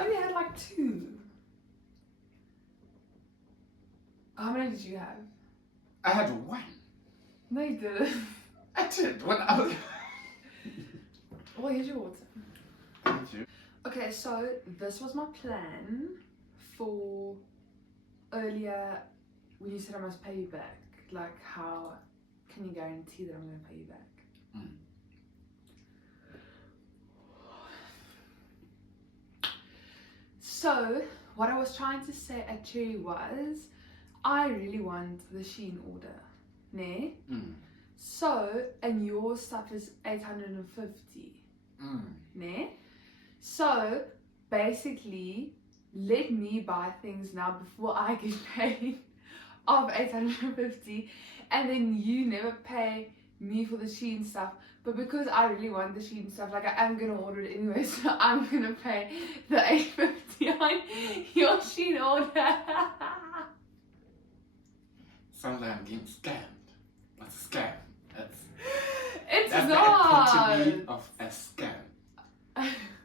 I only had like 2. How many did you have? I had 1. No, you didn't. I did. When I was... Well, here's your water. Thank you. Okay, so this was my plan for earlier when you said I must pay you back. Like, how can you guarantee that I'm going to pay you back? So, what I was trying to say actually was, I really want the Shein order, ne? So, and your stuff is 850, ne? So, basically, let me buy things now before I get paid of 850, and then you never pay me for the Shein stuff. But because I really want the Shein stuff, like I am gonna order it anyway, so I'm gonna pay the 850 on your Shein order. Sounds like I'm getting scammed. What's a scam? It's that's not. the epitome of a scam.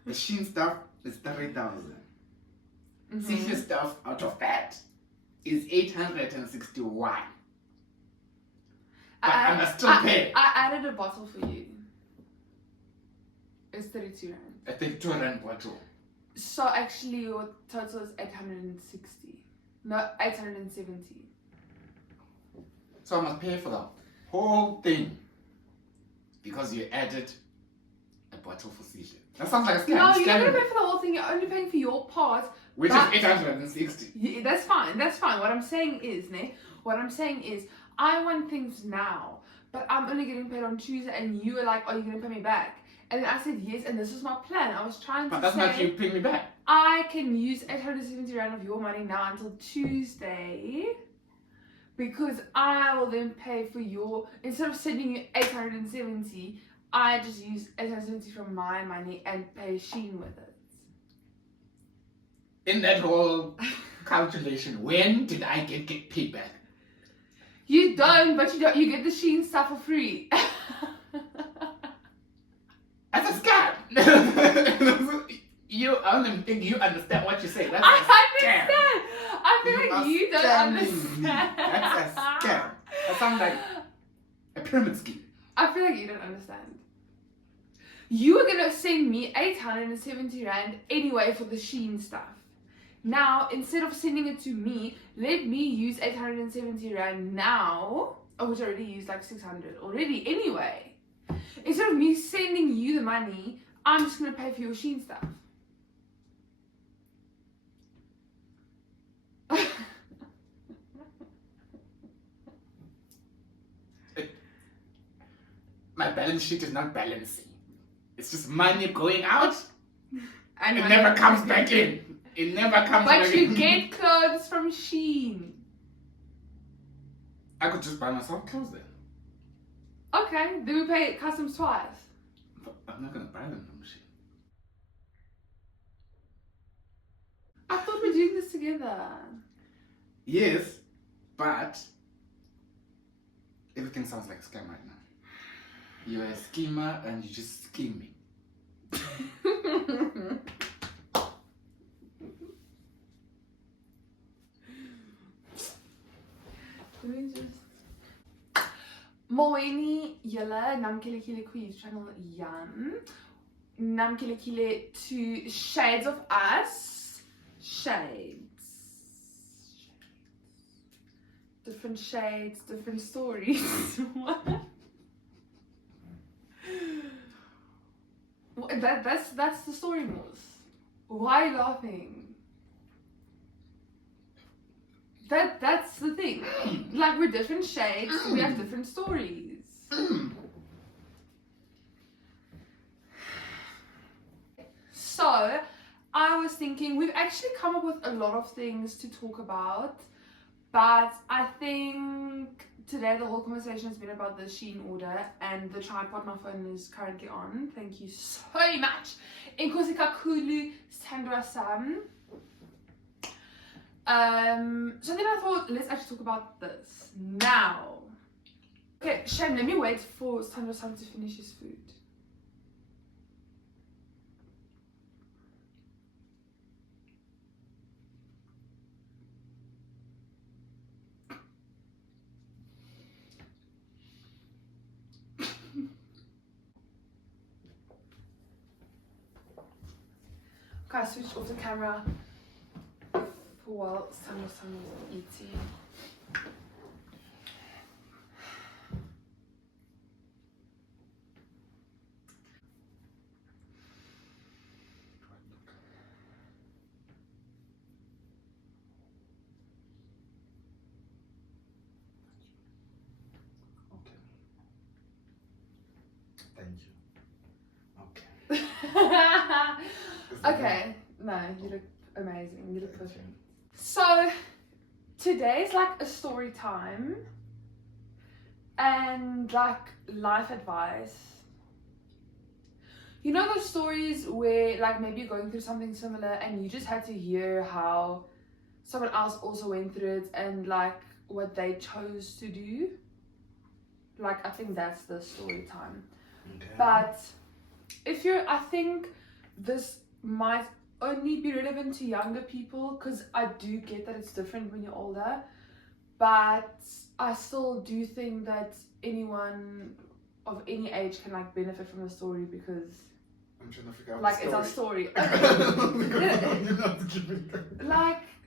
The Shein stuff is 3,000. Seashell stuff out of that is 861. But I must still pay. I added a bottle for you. It's 32 rand. I think 200 bottle. So actually your total is 860. No, 870. So I must pay for the whole thing because you added a bottle for Seashell. That sounds like a scam. No, you're not going to pay for the whole thing. You're only paying for your part. Which is 860. Yeah, that's fine. That's fine. What I'm saying is, I want things now, but I'm only getting paid on Tuesday, and you were like, "Are you going to pay me back?" And then I said yes, and this was my plan. I was trying to But that's not you paying me back. I can use 870 rand of your money now until Tuesday, because I will then pay for your, instead of sending you 870, I just use 870 from my money and pay Shein with it. In that whole calculation, when did I get paid back? You don't, but you get the Shein stuff for free. That's a scam. You only think you understand what you say. That's I a scam. understand. I feel like you don't understand. Me. That's a scam. That sounds like a pyramid scheme. I feel like you don't understand. You were gonna send me 870 rand anyway for the Shein stuff. Now, instead of sending it to me, let me use 870 rand now, which I already used like 600 already anyway. Instead of me sending you the money, I'm just gonna pay for your Shein stuff. My balance sheet is not balancing. It's just money going out and it never comes back in. It never comes back in. But you get clothes from Shein. I could just buy myself clothes then. Okay, then we pay customs twice. But I'm not gonna buy them from Shein. I thought we were doing this together. Yes, but everything sounds like a scam right now. You're a schemer and you're just scheming. Let me just... Moeni julle namkile quiz channel Jan. Namkile to Shades of Us. Shades. Different shades, different stories. What? That's the story, Moose. Why are you laughing? That's the thing. Like, we're different shades, so we have different stories. So, I was thinking, we've actually come up with a lot of things to talk about, but I think today the whole conversation has been about the Shein order and the tripod my phone is currently on. Thank you so much. Inkosi kakhulu, Sandra-san. So then I thought, let's actually talk about this now. Okay, Shem, let me wait for Sandra-san to finish his food. Okay, I switched off the camera for a while. Someone was eating. Thank you. Okay, no, you look amazing. You look perfect. So, today's like a story time and like life advice. You know those stories where like maybe you're going through something similar and you just had to hear how someone else also went through it and like what they chose to do? Like, I think that's the story time. Okay. But I think this might only be relevant to younger people because I do get that it's different when you're older, but I still do think that anyone of any age can like benefit from the story because I'm trying to figure out like it's our story.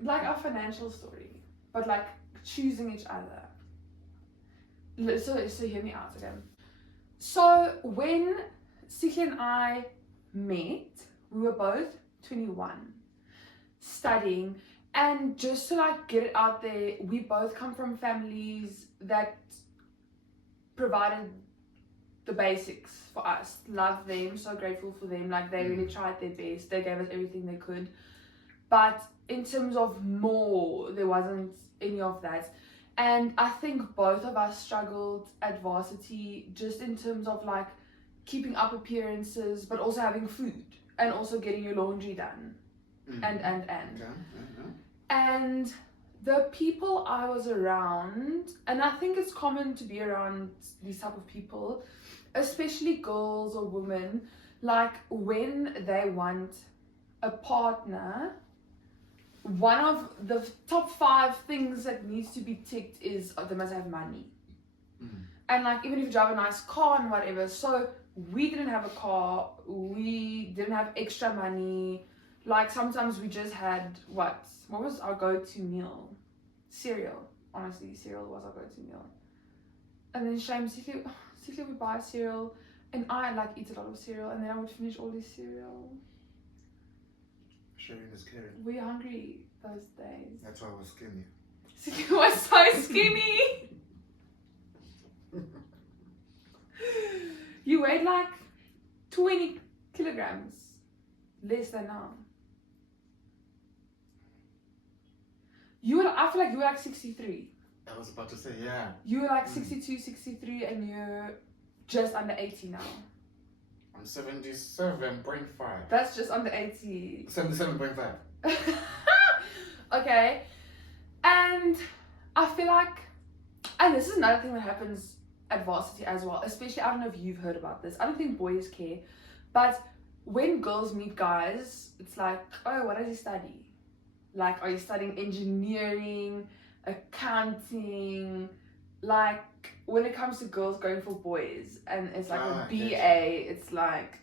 like our financial story, but like choosing each other. So hear me out again. So when Siki and I met, we were both 21, studying, and just to like get it out there, we both come from families that provided the basics for us. Love them, so grateful for them. Like they really tried their best. They gave us everything they could. But in terms of more, there wasn't any of that. And I think both of us struggled at varsity just in terms of like keeping up appearances, but also having food and also getting your laundry done. And. And the people I was around, and I think it's common to be around these type of people, especially girls or women, like when they want a partner, one of the top 5 things that needs to be ticked is they must have money. And like even if you drive a nice car and whatever, so we didn't have a car, we didn't have extra money, like sometimes we just had what was our go-to meal? Cereal. Honestly, cereal was our go-to meal. And then Shein would buy cereal and I like eat a lot of cereal and then I would finish all this cereal. Sharing is caring. Were you hungry those days? That's why I was skinny. Siki was so skinny. You weighed like 20 kilograms less than now. I feel like you were like 63. I was about to say, yeah. You were like 62, 63 and you're just under 80 now. I'm 77.5. That's just under 80. 77.5. Okay. And I feel like, and this is another thing that happens at varsity as well, especially, I don't know if you've heard about this, I don't think boys care, but when girls meet guys, it's like, oh, what does he study? Like, are you studying engineering, accounting? Like, when it comes to girls going for boys, and it's like a BA, it's like...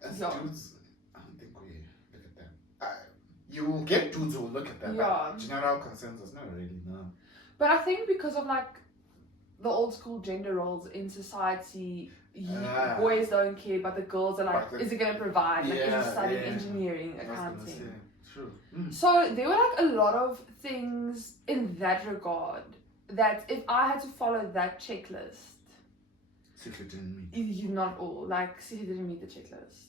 As dudes, I don't think we look at that. You will get dudes who will look at that, but general consensus, not really, no. But I think because of like the old school gender roles in society, boys don't care, but the girls are like, is it going to provide? Like, is it studying engineering, accounting? True. So there were like a lot of things in that regard that if I had to follow that checklist, Siki didn't meet. You not all, like Siki didn't meet the checklist.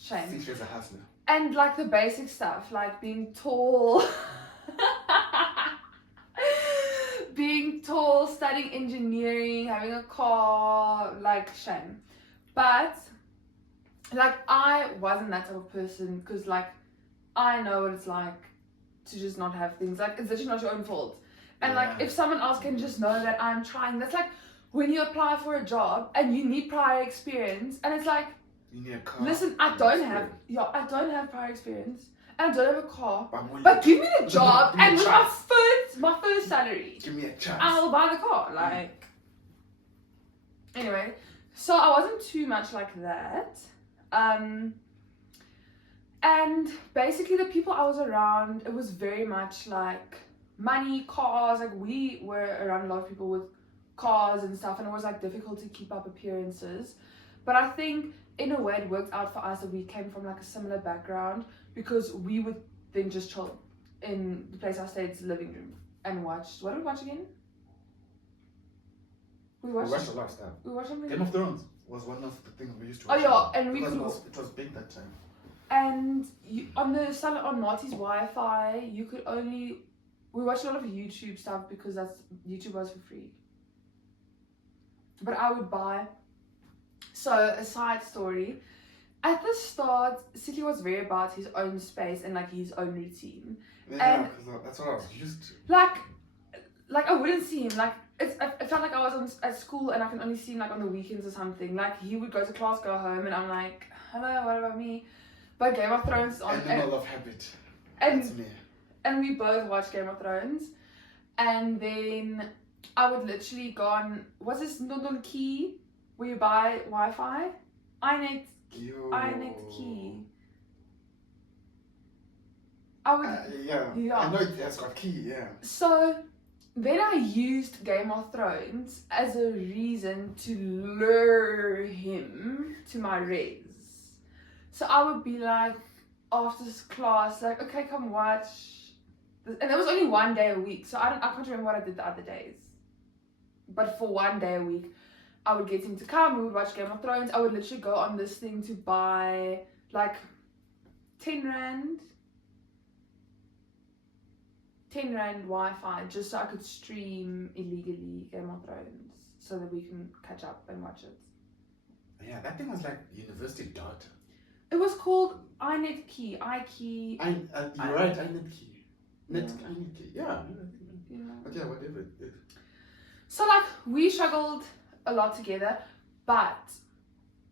Shame. Siki's a hustler. And like the basic stuff, like being tall, studying engineering, having a car, like shame. But like I wasn't that type of person because like I know what it's like to just not have things. Like it's literally not your own fault. And like if someone else can just know that I'm trying, that's like when you apply for a job and you need prior experience and it's like, you need a car. Listen, I don't have prior experience and I don't have a car, but give me the job and with my first salary, give me a chance, I'll buy the car. Like anyway, so I wasn't too much like that. And basically the people I was around, it was very much like money, cars. Like we were around a lot of people with cars and stuff, and it was like difficult to keep up appearances. But I think in a way it worked out for us that we came from like a similar background, because we would then just chill in the place I stayed's living room and watch. What did we watch again? We watched a lot of stuff. We watched something. Game of Thrones was one of the things we used to Oh watch. yeah, and it was big that time. And on Marty's Wi-Fi, you could only. We watched a lot of YouTube stuff because YouTube was for free. But I would buy. So a side story. At the start, City was very about his own space and like his own routine. Yeah, because that's what I was used to. Like I wouldn't see him. Like it felt like I was at school and I can only see him like on the weekends or something. Like he would go to class, go home, and I'm like, hello, what about me? But Game of Thrones on. Animal of habit. And that's me. And we both watched Game of Thrones, and then I would literally go on. What's this Nondon Key where you buy Wi-Fi? iNet Key. I would. Yeah. I know it's got key. Yeah. So then I used Game of Thrones as a reason to lure him to my res. So I would be like, after this class, like, okay, come watch. And there was only 1 day a week, so I can't remember what I did the other days. But for 1 day a week, I would get him to come. We would watch Game of Thrones. I would literally go on this thing to buy like 10 rand Wi-Fi just so I could stream illegally Game of Thrones so that we can catch up and watch it. Yeah, that thing was like university data. It was called iNet Key, iKey. You're right, iNet Key. iNet Key. Yeah. But yeah, whatever. So like we struggled a lot together, but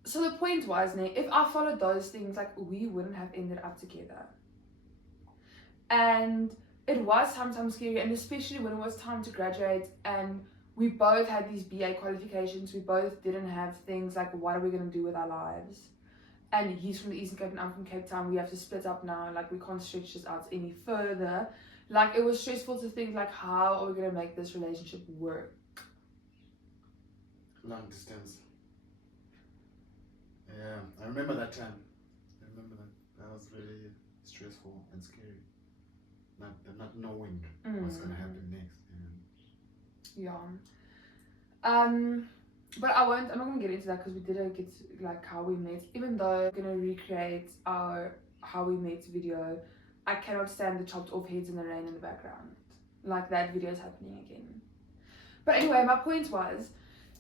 so the point was, if I followed those things, like we wouldn't have ended up together. And it was sometimes scary, and especially when it was time to graduate and we both had these BA qualifications, we both didn't have things like, what are we going to do with our lives? And he's from the Eastern Cape and I'm from Cape Town. We have to split up now. Like, we can't stretch this out any further. Like, it was stressful to think, like, how are we going to make this relationship work? Long distance. Yeah, I remember that time. That was really stressful and scary. Not knowing what's going to happen next. Yeah. But I'm not going to get into that because we didn't get to, like, how we met. Even though I'm going to recreate our how we met video, I cannot stand the chopped off heads in the rain in the background. Like, that video is happening again. But anyway, my point was,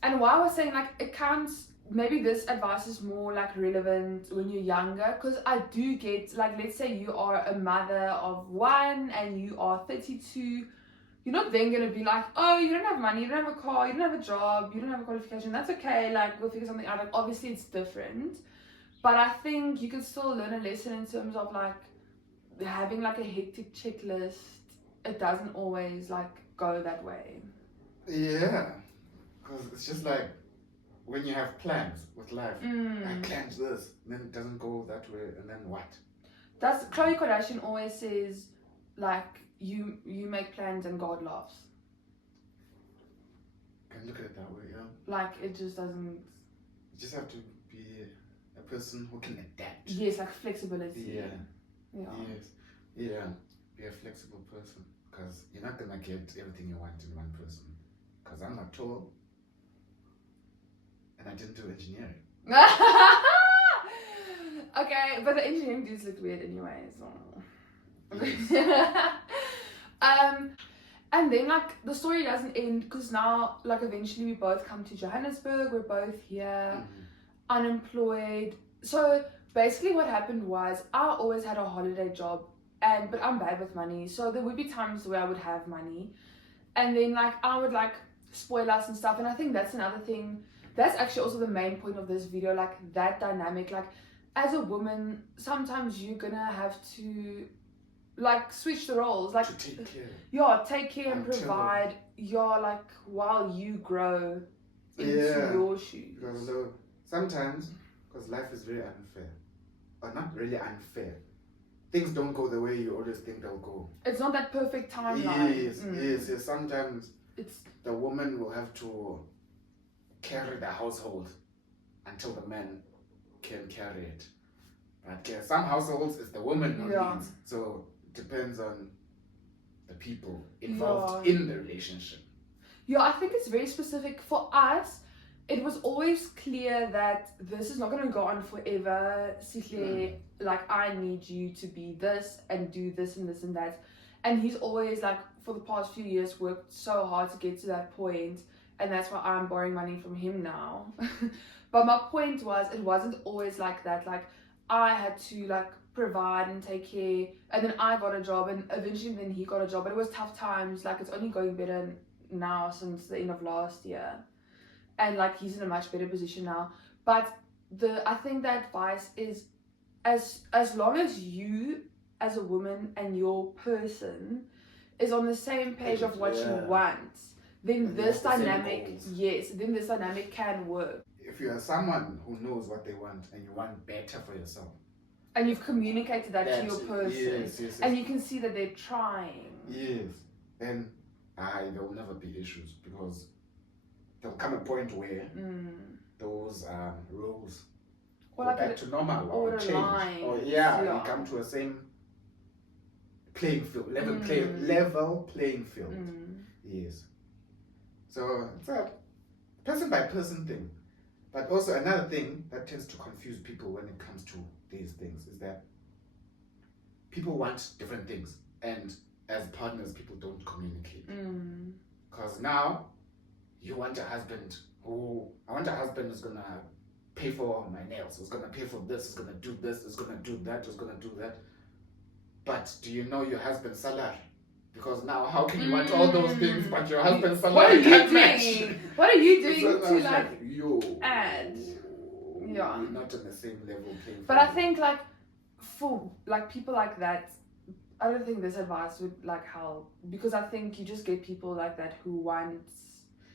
and why I was saying, like, it counts, maybe this advice is more, like, relevant when you're younger, because I do get, like, let's say you are a mother of one and you are 32, you're not then going to be like, oh, you don't have money, you don't have a car, you don't have a job, you don't have a qualification, that's okay, like, we'll figure something out. Like, obviously it's different, but I think you can still learn a lesson in terms of, like, having, like, a hectic checklist. It doesn't always, like, go that way. Yeah, because it's just like when you have plans with life, I planned this, and then it doesn't go that way, and then what? That's Khloe Kardashian always says, like, you make plans and God laughs. Can look at it that way, yeah. Like, it just doesn't. You just have to be a person who can adapt. Yes, like flexibility. Yeah. Yes. Yeah. Be a flexible person, because you're not gonna get everything you want in one person. Because I'm not tall, and I didn't do engineering. Okay, but the engineering dudes look weird anyway, so. Yes. And then, like, the story doesn't end because now, like, eventually we both come to Johannesburg, we're both here, unemployed. So basically what happened was I always had a holiday job, but I'm bad with money, so there would be times where I would have money, and then, like, I would, like, spoil us and stuff. And I think that's another thing, that's actually also the main point of this video, like, that dynamic. Like, as a woman, sometimes you're gonna have to, like, switch the roles, like, to take care. Yeah, take care and provide. You're like, while you grow into your shoes. Because sometimes, because life is very unfair, or not really unfair, things don't go the way you always think they'll go. It's not that perfect timeline. Yes. Sometimes the woman will have to carry the household until the man can carry it. But some households it's the woman who leads. So it depends on the people involved in the relationship. Yeah, I think it's very specific. For us, it was always clear that this is not going to go on forever. Like, I need you to be this and do this and this and that. And he's always, like, for the past few years, worked so hard to get to that point. And that's why I'm borrowing money from him now. But my point was, it wasn't always like that. Like, I had to, like, provide and take care. And then I got a job. And eventually then he got a job. But it was tough times. Like, it's only going better now since the end of last year. And, like, he's in a much better position now. But I think the advice is, as long as you, as a woman and your person, is on the same page of what you want, then and this dynamic, then this dynamic can work. If you are someone who knows what they want and you want better for yourself, and you've communicated that to your person, yes. And you can see that they're trying, then there will never be issues, because there'll come a point where those rules go back to normal or change, or you come to a same playing field, level playing field. Yes. So it's a person by person thing. But also another thing that tends to confuse people when it comes to these things is that people want different things, and as partners, people don't communicate. Because now you want a husband who's gonna pay for my nails, who's gonna pay for this, who's gonna do this, who's gonna do that, who's gonna do that. But do you know your husband's salary? Because now, how can you want all those things, but your husband's salary can't match? What are you doing to add? We're not on the same level playing. But I think for people like that, I don't think this advice would help, because I think you just get people like that who want.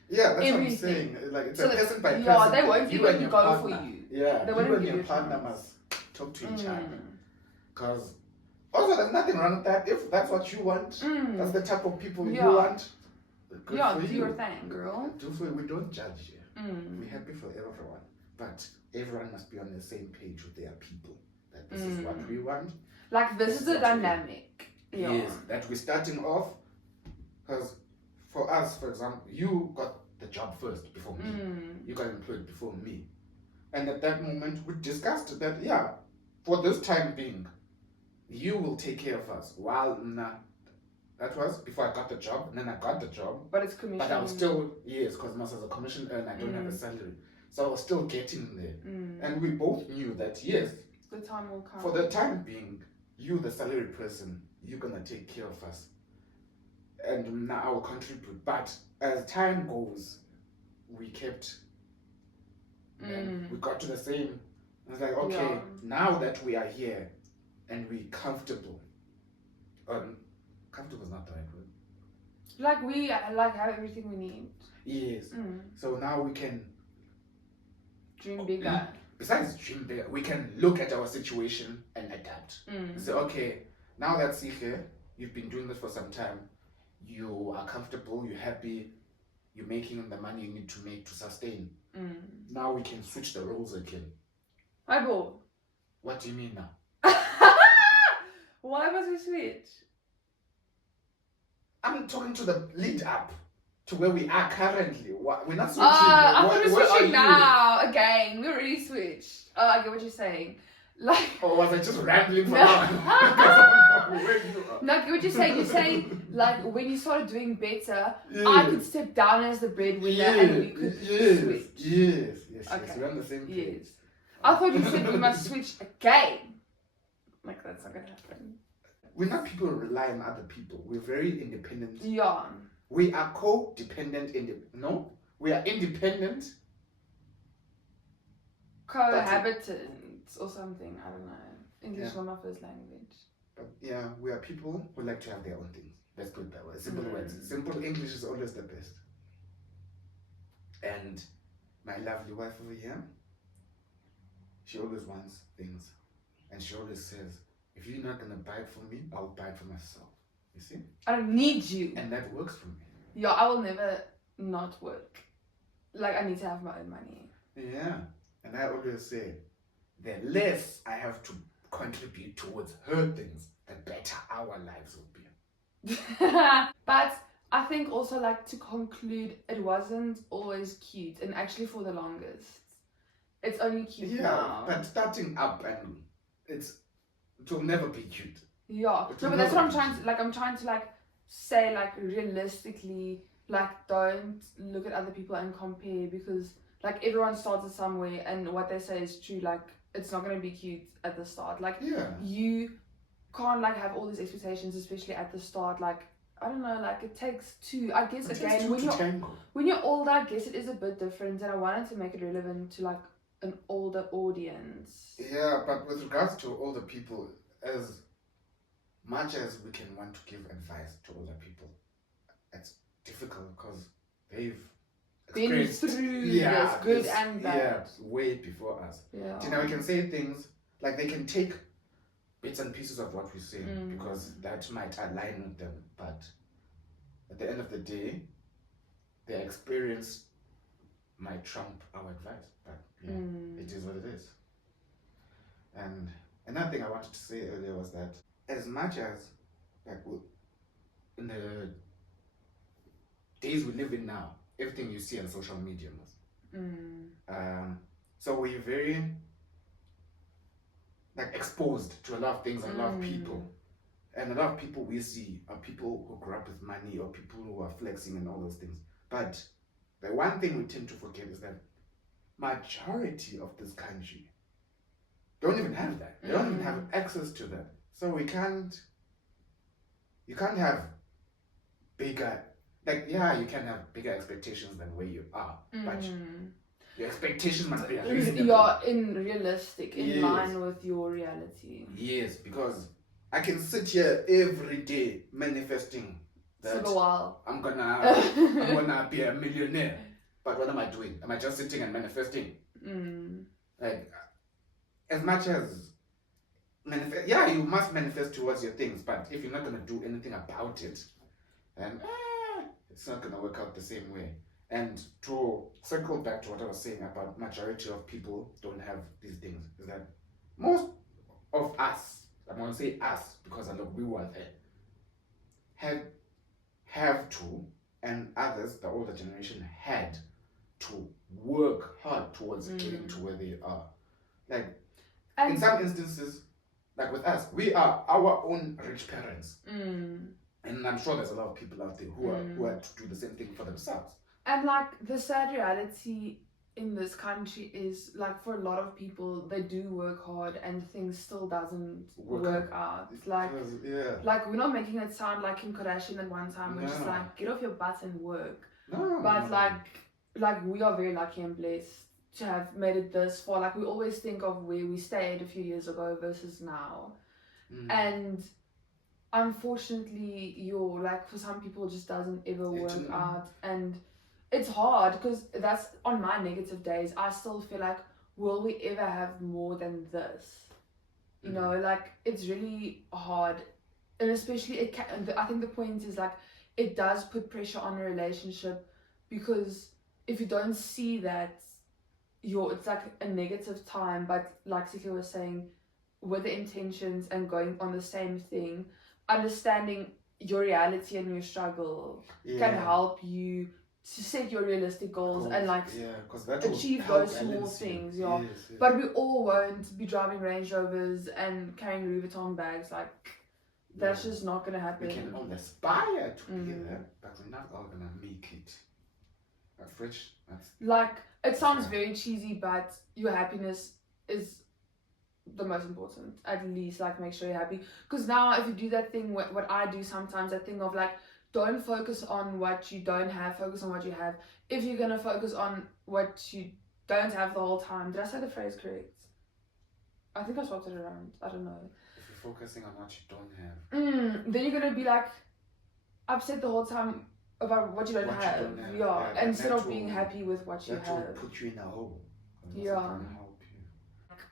Yeah, that's everything. What I'm saying. Like, it's a person by person. Yeah, they won't you and your go partner. For you. Yeah, they you and your partner must talk to each other. Because also, there's nothing wrong with that. If that's what you want, that's the type of people you want. Good for do your thing, girl. We don't judge here. We're happy for everyone. But everyone must be on the same page with their people. That this is what we want. Like, this is the dynamic. Yes, that we're starting off. Because for us, for example, you got the job first before me. You got employed before me. And at that moment, we discussed that, for this time being, you will take care of us. While that was before I got the job, and then I got the job. But it's commission. But I was still, because as a commission earner, I don't have a salary. So I was still getting there. And we both knew that, the time will come. For the time being, you, the salary person, you're going to take care of us. And now I will contribute. But as time goes, we kept, we got to the same. It's like, okay, now that we are here and we're comfortable, comfortable is not the right word. Like, we have everything we need. Yes. So now we can dream bigger. Besides dream bigger, we can look at our situation and adapt. Say, okay, now that's here, you've been doing this for some time, you are comfortable, you're happy, you're making the money you need to make to sustain. Now we can switch the roles again. My boy. What do you mean now? Why must we switch? I'm talking to the lead up to where we are currently. We're not switching. I thought we're switching now. Again, we already switched. I get what you're saying. Like, or was I just rambling for long? No, I get what you're saying. You're saying, like, when you started doing better, I could step down as the breadwinner and we could switch. Yes. Okay. We're on the same page. Yes. I thought you said we must switch again. Like, that's not gonna happen. We're not people who rely on other people. We're very independent. Yeah. We are co-dependent. No, we are independent. Cohabitants or something. I don't know. English is not my first language. But we are people who like to have their own things. Let's put it that way. Simple words. Simple English is always the best. And my lovely wife over here, she always wants things. And she always says, if you're not gonna buy it for me, I'll buy it for myself. You see? I don't need you. And that works for me. Yeah, I will never not work. Like, I need to have my own money. Yeah. And I always say, the less I have to contribute towards her things, the better our lives will be. But I think also, like, to conclude, it wasn't always cute, and actually for the longest. It's only cute now. But starting up, and it will never be cute. Yeah. No, but that's what I'm trying to, like, say, like, realistically, like, don't look at other people and compare, because, like, everyone started somewhere, and what they say is true. Like, it's not going to be cute at the start. Like, you can't, like, have all these expectations, especially at the start. Like, I don't know, like, it takes two. I guess, again, when you're older, I guess it is a bit different, and I wanted to make it relevant to, like, an older audience. Yeah, but with regards to older people, as much as we can want to give advice to older people, it's difficult because they've been through this, good and bad. Yeah, way before us. Yeah. You know, we can say things, like, they can take bits and pieces of what we say because that might align with them, but at the end of the day, their experience might trump our advice. But yeah, it is what it is. And another thing I wanted to say earlier was that as much as, like, in the days we live in now, everything you see on social media, so we're very, like, exposed to a lot of things and a lot of people. And a lot of people we see are people who grew up with money or people who are flexing and all those things. But the one thing we tend to forget is that majority of this country don't even have that. They don't even have access to that. So you can't have bigger, like, yeah, you can have bigger expectations than where you are, but your expectations must be reasonable. You're realistic, in line with your reality. Yes, because I can sit here every day manifesting that I'm gonna be a millionaire. But what am I doing? Am I just sitting and manifesting? Like, as much as manifest, yeah, you must manifest towards your things, but if you're not gonna do anything about it, then it's not gonna work out the same way. And to circle back to what I was saying about majority of people don't have these things, is that most of us, I'm gonna say us because I know we were there, have to, and others, the older generation, had to work hard towards getting to where they are. Like, in some instances, like with us, we are our own rich parents. And I'm sure there's a lot of people out there who are to do the same thing for themselves. And, like, the sad reality in this country is, like, for a lot of people, they do work hard and things still doesn't work out. Like, like, we're not making it sound like Kim Kardashian at one time. We're just like, get off your butt and work. But like we are very lucky and blessed to have made it this far. Like, we always think of where we stayed a few years ago versus now. And unfortunately, like, for some people, it just doesn't ever work out. And it's hard because that's on my negative days. I still feel like, will we ever have more than this? You know, like, it's really hard. And especially, I think the point is, like, it does put pressure on a relationship, because if you don't see that, it's like a negative time. But like Sika was saying, with the intentions and going on the same thing, understanding your reality and your struggle can help you to set your realistic goals and, like, achieve those small things. Yes. But we all won't be driving Range Rovers and carrying Louis Vuitton bags. Like, that's just not gonna happen. We can all aspire to be there, but we're not all gonna make it. Like, it sounds very cheesy, but your happiness is the most important. At least, like, make sure you're happy. Because now, if you do that thing, what I do sometimes, that thing of, like, don't focus on what you don't have, focus on what you have. If you're gonna focus on what you don't have the whole time, did I say the phrase correct? I think I swapped it around. I don't know. If you're focusing on what you don't have, then you're gonna be, like, upset the whole time about what you don't have. Yeah, instead of being happy with what you have. That will put you in a hole. Help you.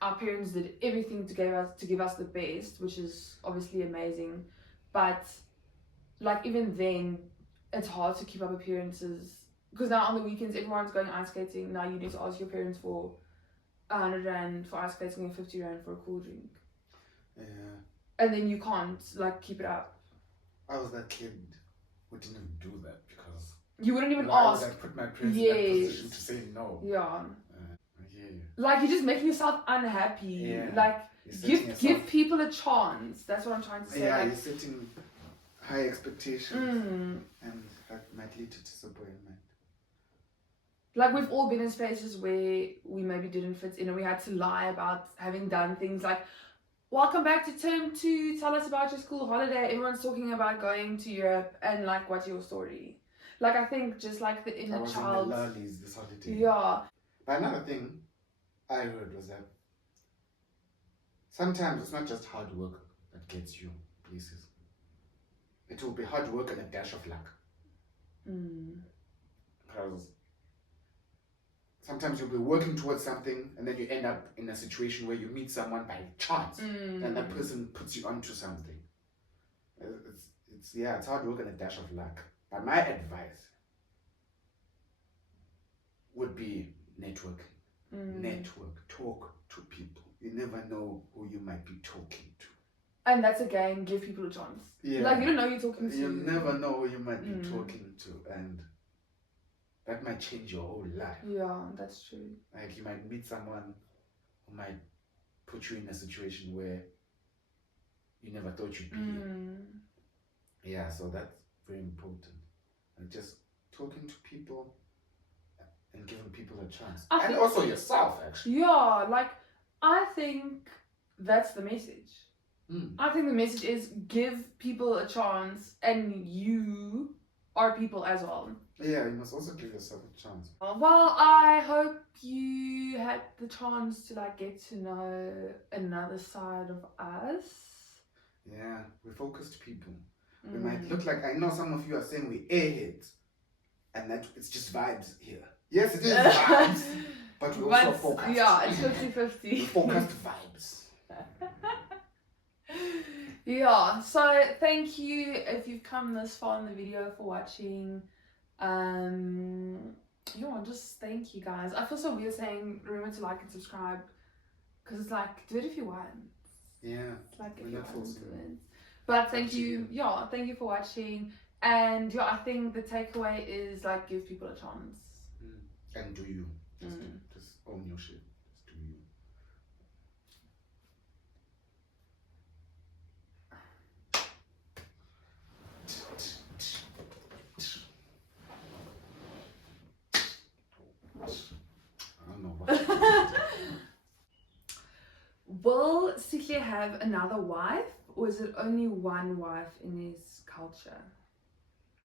our parents did everything to give us the best, which is obviously amazing, but like even then it's hard to keep up appearances, because now on the weekends everyone's going ice skating. Now you need to ask your parents for 100 rand for ice skating and 50 rand for a cool drink. Yeah. And then you can't like keep it up. I was that kid who didn't do that because you wouldn't even why ask. would I put my parents in that position to say no? Yeah. Yeah. Like you're just making yourself unhappy. Yeah. Like give people a chance. That's what I'm trying to say. Yeah, like, you're setting high expectations and that might lead to disappointment. Like we've all been in spaces where we maybe didn't fit in and we had to lie about having done things like, welcome back to term 2, tell us about your school holiday. Everyone's talking about going to Europe and like, what's your story? Like I think just like the inner child. In the lollies this holiday. Yeah. But another thing I heard was that sometimes it's not just hard work that gets you places. It will be hard work and a dash of luck. Because sometimes you'll be working towards something and then you end up in a situation where you meet someone by chance and that person puts you onto something. It's hard work and a dash of luck. But my advice would be networking. Network, talk to people. You never know who you might be talking to. And that's again, give people a chance. Yeah. Like you don't know who you're talking to. You never know who you might be talking to, and that might change your whole life. Yeah, that's true. Like you might meet someone who might put you in a situation where you never thought you'd be in. Yeah, so that's very important. And just talking to people and giving people a chance. And also yourself, actually. Yeah, like I think that's the message. I think the message is give people a chance and you are people as well. Yeah, you must also give yourself a chance. Well, I hope you had the chance to like get to know another side of us. Yeah, we're focused people. We might look like, I know some of you are saying we're airheads and that it's just vibes here. Yes, it is vibes, but we're also focused. Yeah, it's 50-50. Focused vibes. Yeah, so thank you if you've come this far in the video for watching. Just thank you guys. I feel so weird saying remember to like and subscribe, because it's like, do it if you want. Yeah, it's like if you want to it. But thank you for watching. And yeah, I think the takeaway is like give people a chance. And do you. Just own your shit. Just do you. I don't know what. Will Sihle have another wife, or is it only one wife in his culture?